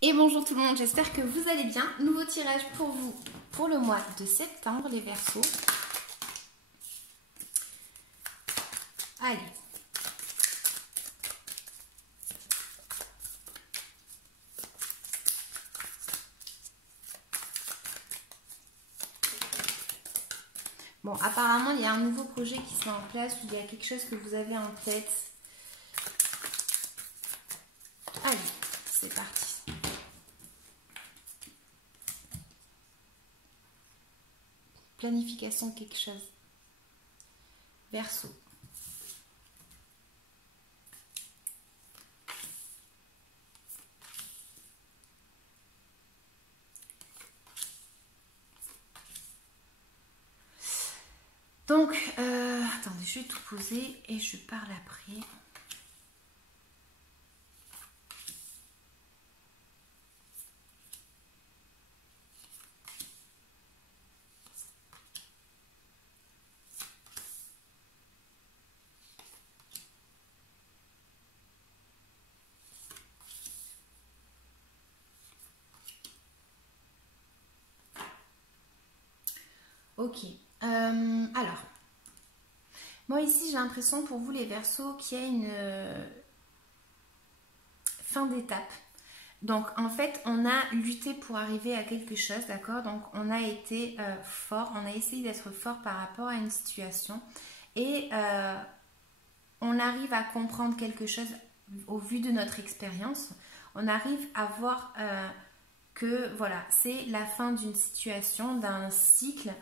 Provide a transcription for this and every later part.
Et bonjour tout le monde, j'espère que vous allez bien. Nouveau tirage pour vous pour le mois de septembre, les Verseaux. Allez. Bon, apparemment, il y a un nouveau projet qui se met en place, ou il y a quelque chose que vous avez en tête. Allez, c'est parti. Planification de quelque chose. Verseau. Donc, attendez, je vais tout poser et je parle après. Ok, alors, moi ici j'ai l'impression pour vous les Verseaux qu'il y a une fin d'étape. Donc en fait on a lutté pour arriver à quelque chose, d'accord? Donc on a été fort, on a essayé d'être fort par rapport à une situation et on arrive à comprendre quelque chose au vu de notre expérience. On arrive à voir que voilà, c'est la fin d'une situation, d'un cycle.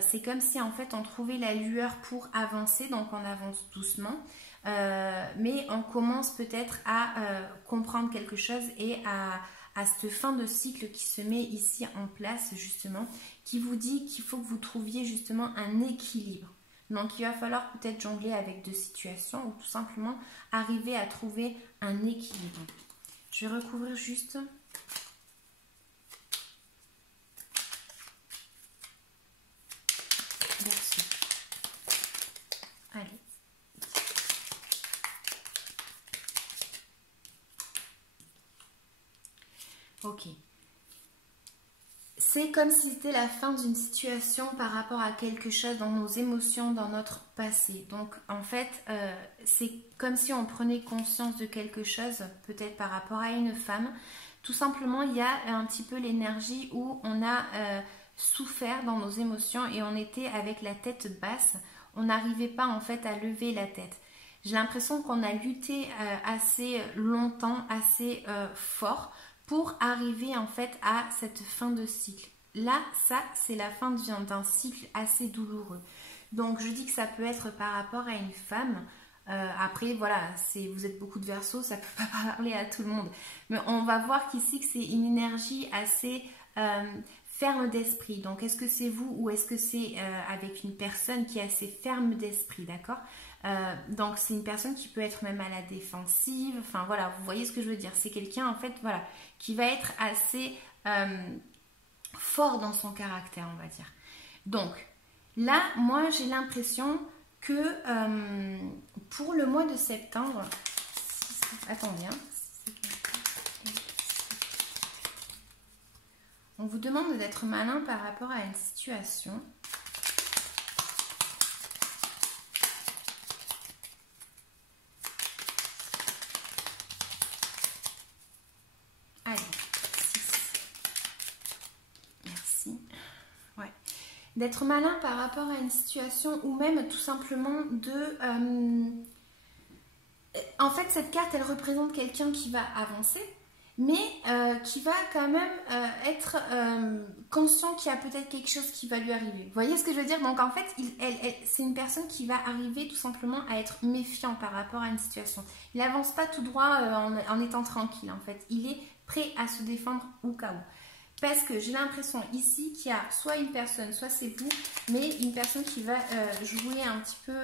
C'est comme si en fait on trouvait la lueur pour avancer, donc on avance doucement, mais on commence peut-être à comprendre quelque chose et à cette fin de cycle qui se met ici en place justement, qui vous dit qu'il faut que vous trouviez justement un équilibre. Donc il va falloir peut-être jongler avec deux situations ou tout simplement arriver à trouver un équilibre. Je vais recouvrir juste... Verseau. Allez. Ok. C'est comme si c'était la fin d'une situation par rapport à quelque chose dans nos émotions, dans notre passé. Donc en fait, c'est comme si on prenait conscience de quelque chose, peut-être par rapport à une femme. Tout simplement, il y a un petit peu l'énergie où on a souffert dans nos émotions et on était avec la tête basse. On n'arrivait pas en fait à lever la tête. J'ai l'impression qu'on a lutté assez longtemps, assez fort pour arriver en fait à cette fin de cycle. Là, ça, c'est la fin d'un cycle assez douloureux. Donc, je dis que ça peut être par rapport à une femme. Après, voilà, vous êtes beaucoup de Verseaux, ça ne peut pas parler à tout le monde. Mais on va voir qu'ici que c'est une énergie assez ferme d'esprit. Donc, est-ce que c'est vous ou est-ce que c'est avec une personne qui est assez ferme d'esprit, d'accord? Donc c'est une personne qui peut être même à la défensive, enfin voilà, vous voyez ce que je veux dire, c'est quelqu'un en fait, voilà, qui va être assez fort dans son caractère, on va dire. Donc là, moi j'ai l'impression que pour le mois de septembre, attendez, hein, on vous demande d'être malin par rapport à une situation. D'être malin par rapport à une situation ou même tout simplement de... En fait, cette carte, elle représente quelqu'un qui va avancer, mais qui va quand même être conscient qu'il y a peut-être quelque chose qui va lui arriver. Vous voyez ce que je veux dire? Donc en fait, c'est une personne qui va arriver tout simplement à être méfiant par rapport à une situation. Il n'avance pas tout droit en étant tranquille en fait. Il est prêt à se défendre au cas où. Parce que j'ai l'impression ici qu'il y a soit une personne, soit c'est vous, mais une personne qui va jouer un petit peu,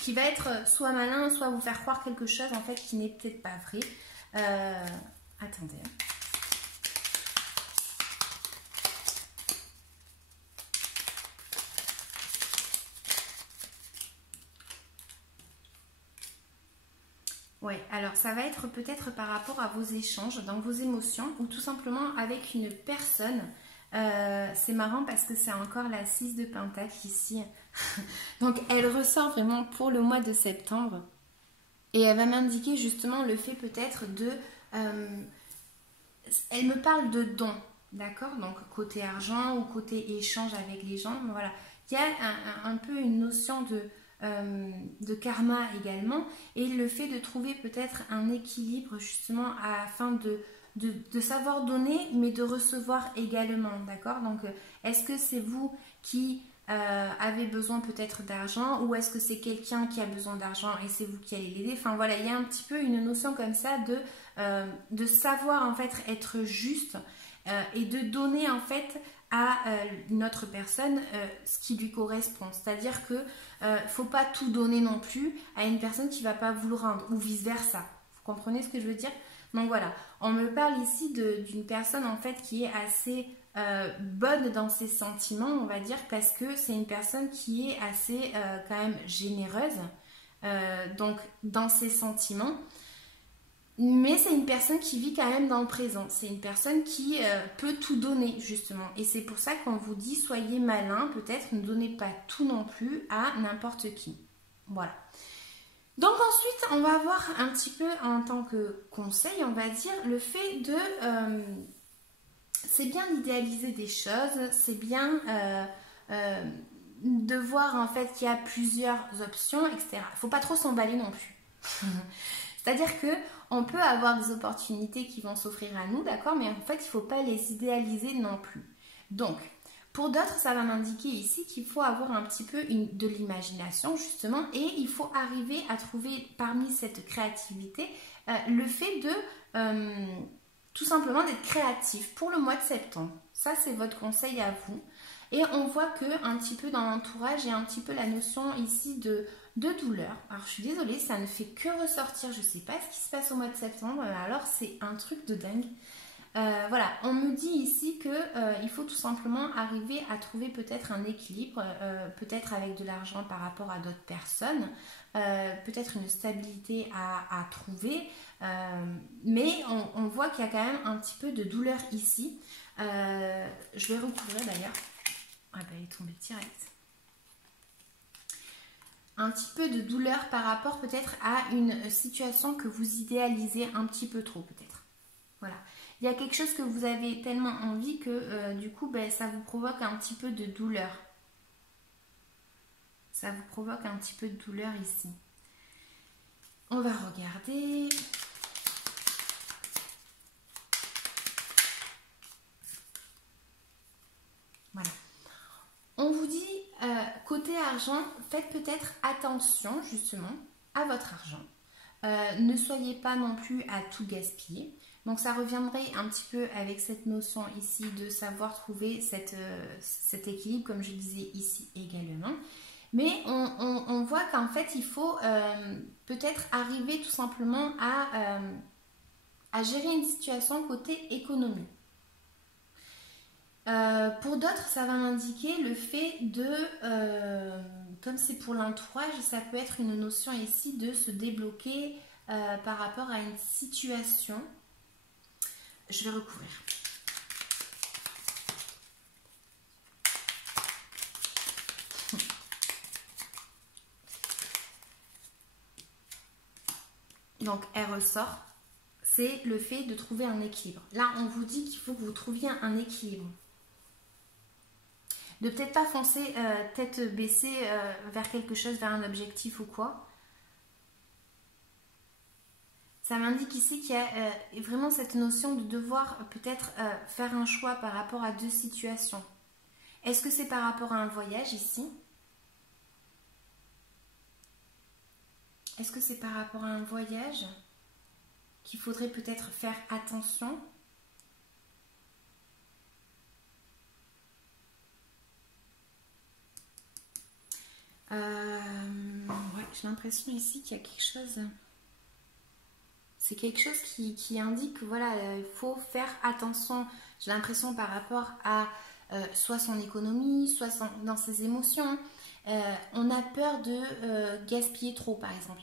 qui va être soit malin, soit vous faire croire quelque chose en fait qui n'est peut-être pas vrai. Attendez. Ouais, alors ça va être peut-être par rapport à vos échanges, dans vos émotions, ou tout simplement avec une personne. C'est marrant parce que c'est encore la 6 de Pentacle ici. Donc elle ressort vraiment pour le mois de septembre. Et elle va m'indiquer justement le fait peut-être de... elle me parle de dons, d'accord? Donc côté argent ou côté échange avec les gens, voilà. Il y a un peu une notion de karma également, et le fait de trouver peut-être un équilibre justement afin de savoir donner mais de recevoir également, d'accord? Donc est-ce que c'est vous qui avez besoin peut-être d'argent, ou est-ce que c'est quelqu'un qui a besoin d'argent et c'est vous qui allez l'aider? Enfin voilà, il y a un petit peu une notion comme ça de savoir en fait être juste et de donner en fait à notre personne ce qui lui correspond. C'est-à-dire que faut pas tout donner non plus à une personne qui va pas vous le rendre, ou vice versa. Vous comprenez ce que je veux dire? Donc voilà, on me parle ici d'une personne en fait qui est assez bonne dans ses sentiments, on va dire, parce que c'est une personne qui est assez quand même généreuse, donc dans ses sentiments. Mais c'est une personne qui vit quand même dans le présent. C'est une personne qui peut tout donner, justement. Et c'est pour ça qu'on vous dit, soyez malin, peut-être ne donnez pas tout non plus à n'importe qui. Voilà. Donc ensuite, on va voir un petit peu en tant que conseil, on va dire, le fait de... c'est bien d'idéaliser des choses, c'est bien de voir en fait qu'il y a plusieurs options, etc. Il ne faut pas trop s'emballer non plus. C'est-à-dire que on peut avoir des opportunités qui vont s'offrir à nous, d'accord, mais en fait, il ne faut pas les idéaliser non plus. Donc, pour d'autres, ça va m'indiquer ici qu'il faut avoir un petit peu de l'imagination, justement, et il faut arriver à trouver parmi cette créativité le fait de tout simplement d'être créatif pour le mois de septembre. Ça, c'est votre conseil à vous. Et on voit que un petit peu dans l'entourage, il y a un petit peu la notion ici de douleur. Alors je suis désolée, ça ne fait que ressortir. Je ne sais pas ce qui se passe au mois de septembre, alors c'est un truc de dingue. Voilà, on me dit ici qu'il faut tout simplement arriver à trouver peut-être un équilibre, peut-être avec de l'argent par rapport à d'autres personnes, peut-être une stabilité à trouver, mais on voit qu'il y a quand même un petit peu de douleur ici. Je vais recouvrir d'ailleurs. Ah ben, elle est tombée direct. Un petit peu de douleur par rapport peut-être à une situation que vous idéalisez un petit peu trop peut-être. Voilà. Il y a quelque chose que vous avez tellement envie que du coup ben, ça vous provoque un petit peu de douleur. Ça vous provoque un petit peu de douleur ici. On va regarder. Voilà. On vous dit, côté argent, faites peut-être attention justement à votre argent. Ne soyez pas non plus à tout gaspiller. Donc ça reviendrait un petit peu avec cette notion ici de savoir trouver cet équilibre, comme je disais ici également. Mais on voit qu'en fait, il faut peut-être arriver tout simplement à gérer une situation côté économie. Pour d'autres, ça va m'indiquer le fait de, comme c'est pour l'entourage, ça peut être une notion ici de se débloquer par rapport à une situation. Je vais recouvrir. Donc, elle ressort. C'est le fait de trouver un équilibre. Là, on vous dit qu'il faut que vous trouviez un équilibre. De peut-être pas foncer tête baissée vers quelque chose, vers un objectif ou quoi. Ça m'indique ici qu'il y a vraiment cette notion de devoir peut-être faire un choix par rapport à deux situations. Est-ce que c'est par rapport à un voyage ici? Est-ce que c'est par rapport à un voyage qu'il faudrait peut-être faire attention? Ouais, j'ai l'impression ici qu'il y a quelque chose... C'est quelque chose qui indique que voilà, il faut faire attention, j'ai l'impression, par rapport à soit son économie, soit dans ses émotions. On a peur de gaspiller trop, par exemple.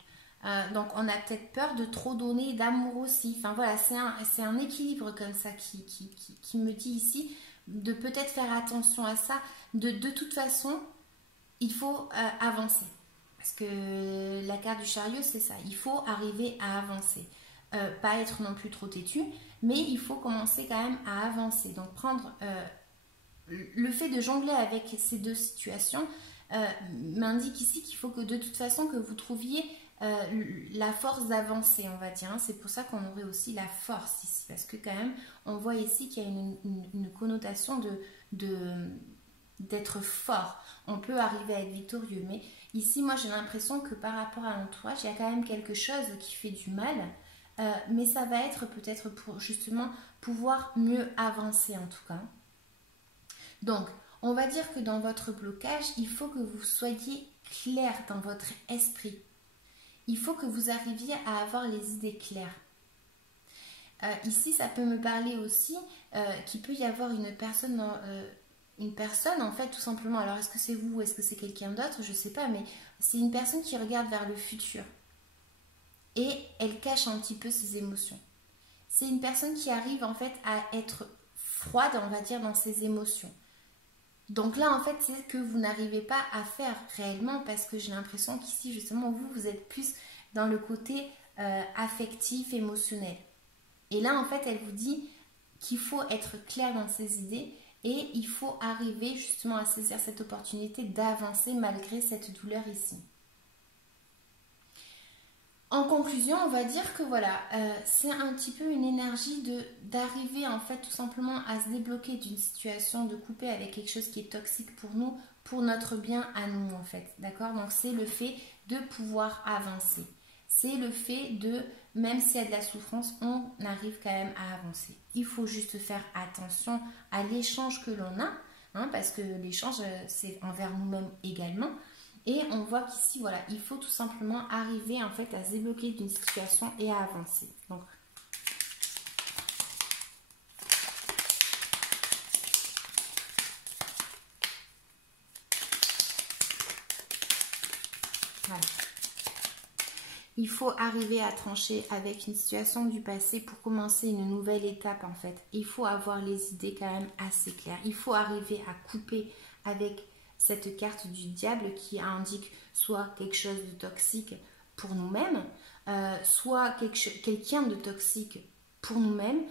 Donc on a peut-être peur de trop donner d'amour aussi. Enfin voilà, c'est un équilibre comme ça qui me dit ici de peut-être faire attention à ça. De toute façon, il faut avancer. Parce que la carte du chariot, c'est ça. Il faut arriver à avancer. Pas être non plus trop têtu, mais il faut commencer quand même à avancer. Donc prendre le fait de jongler avec ces deux situations m'indique ici qu'il faut que de toute façon que vous trouviez la force d'avancer, on va dire. C'est pour ça qu'on aurait aussi la force ici, parce que quand même, on voit ici qu'il y a une connotation d'être fort. On peut arriver à être victorieux, mais ici, moi, j'ai l'impression que par rapport à l'entourage, il y a quand même quelque chose qui fait du mal, mais ça va être peut-être pour justement pouvoir mieux avancer en tout cas. Donc, on va dire que dans votre blocage, il faut que vous soyez clair dans votre esprit. Il faut que vous arriviez à avoir les idées claires. Ici, ça peut me parler aussi qu'il peut y avoir une personne en fait, tout simplement. Alors, est-ce que c'est vous ou est-ce que c'est quelqu'un d'autre? Je ne sais pas, mais c'est une personne qui regarde vers le futur. Et elle cache un petit peu ses émotions. C'est une personne qui arrive en fait à être froide, on va dire, dans ses émotions. Donc là, en fait, c'est ce que vous n'arrivez pas à faire réellement parce que j'ai l'impression qu'ici, justement, vous êtes plus dans le côté affectif, émotionnel. Et là, en fait, elle vous dit qu'il faut être clair dans ses idées et il faut arriver justement à saisir cette opportunité d'avancer malgré cette douleur ici. En conclusion, on va dire que voilà, c'est un petit peu une énergie d'arriver en fait tout simplement à se débloquer d'une situation, de couper avec quelque chose qui est toxique pour nous, pour notre bien à nous en fait, d'accord? Donc c'est le fait de pouvoir avancer. C'est le fait de, même s'il y a de la souffrance, on arrive quand même à avancer. Il faut juste faire attention à l'échange que l'on a, hein, parce que l'échange c'est envers nous-mêmes également. Et on voit qu'ici, voilà, il faut tout simplement arriver en fait à se débloquer d'une situation et à avancer. Donc, voilà. Il faut arriver à trancher avec une situation du passé pour commencer une nouvelle étape en fait. Il faut avoir les idées quand même assez claires. Il faut arriver à couper avec cette carte du diable qui indique soit quelque chose de toxique pour nous-mêmes, soit quelqu'un de toxique pour nous-mêmes.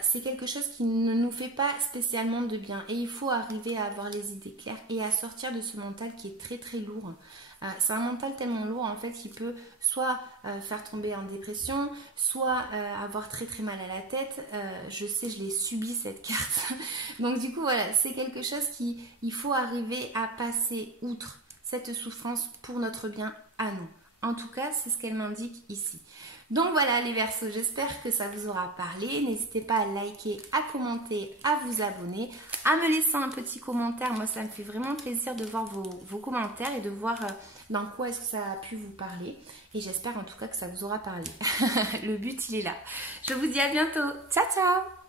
C'est quelque chose qui ne nous fait pas spécialement de bien. Et il faut arriver à avoir les idées claires et à sortir de ce mental qui est très très lourd. C'est un mental tellement lourd en fait qui peut soit faire tomber en dépression, soit avoir très très mal à la tête. Je sais, je l'ai subi cette carte. Donc du coup voilà, c'est quelque chose il faut arriver à passer outre cette souffrance pour notre bien à nous. En tout cas, c'est ce qu'elle m'indique ici. Donc voilà les Verseaux, j'espère que ça vous aura parlé. N'hésitez pas à liker, à commenter, à vous abonner, à me laisser un petit commentaire. Moi, ça me fait vraiment plaisir de voir vos commentaires et de voir dans quoi est-ce que ça a pu vous parler. Et j'espère en tout cas que ça vous aura parlé. Le but, il est là. Je vous dis à bientôt. Ciao, ciao!